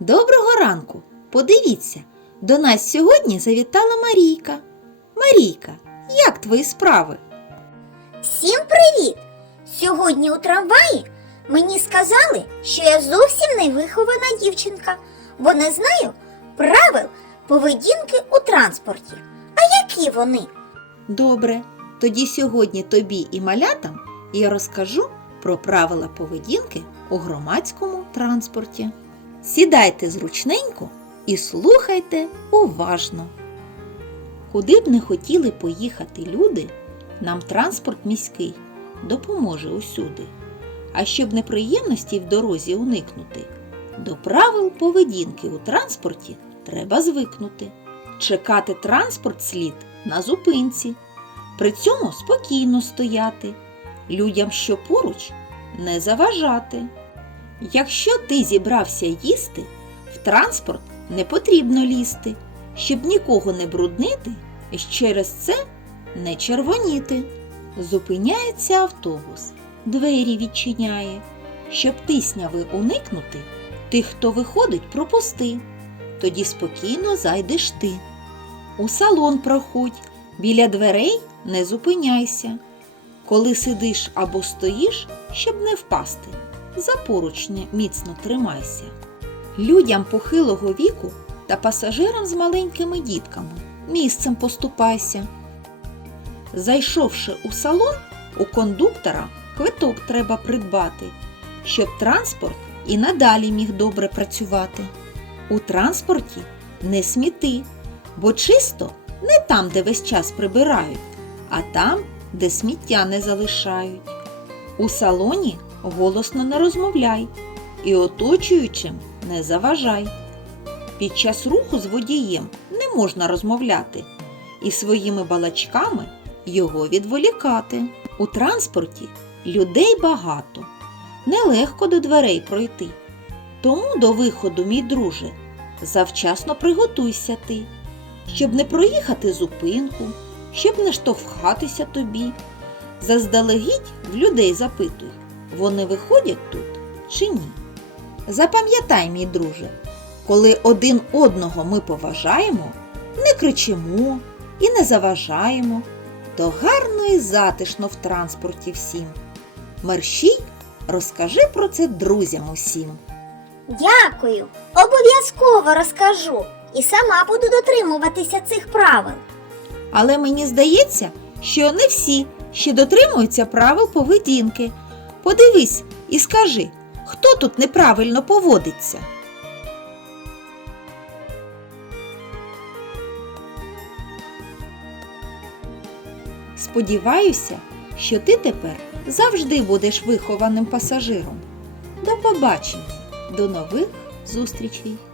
Доброго ранку! Подивіться, до нас сьогодні завітала Марійка. Марійка, як твої справи? Всім привіт! Сьогодні у трамваї мені сказали, що я зовсім не вихована дівчинка, бо не знаю правил поведінки у транспорті. А які вони? Добре, тоді сьогодні тобі і малятам я розкажу про правила поведінки у громадському транспорті. Сідайте зручненько і слухайте уважно. Куди б не хотіли поїхати люди, нам транспорт міський допоможе усюди. А щоб неприємності в дорозі уникнути, до правил поведінки у транспорті треба звикнути. Чекати транспорт слід на зупинці, при цьому спокійно стояти, людям, що поруч, не заважати. Якщо ти зібрався їсти, в транспорт не потрібно лізти, щоб нікого не бруднити і через це не червоніти. Зупиняється автобус, двері відчиняє. Щоб тисняви уникнути, тих, хто виходить, пропусти. Тоді спокійно зайдеш ти. У салон проходь, біля дверей не зупиняйся. Коли сидиш або стоїш, щоб не впасти, за поручні міцно тримайся. Людям похилого віку та пасажирам з маленькими дітками місцем поступайся. Зайшовши у салон, у кондуктора квиток треба придбати, щоб транспорт і надалі міг добре працювати. У транспорті не сміти, бо чисто не там, де весь час прибирають, а там, де сміття не залишають. У салоні голосно не розмовляй і оточуючим не заважай. Під час руху з водієм не можна розмовляти і своїми балачками його відволікати. У транспорті людей багато, нелегко до дверей пройти. Тому до виходу, мій друже, завчасно приготуйся ти, щоб не проїхати зупинку, щоб не штовхатися тобі. Заздалегідь в людей запитуй, вони виходять тут чи ні. Запам'ятай, мій друже, коли один одного ми поважаємо, не кричимо і не заважаємо, то гарно і затишно в транспорті всім. Мерщій, розкажи про це друзям усім. Дякую! Обов'язково розкажу і сама буду дотримуватися цих правил. Але мені здається, що не всі ще дотримуються правил поведінки. Подивись і скажи, хто тут неправильно поводиться. Сподіваюся, що ти тепер завжди будеш вихованим пасажиром. До побачення, до нових зустрічей!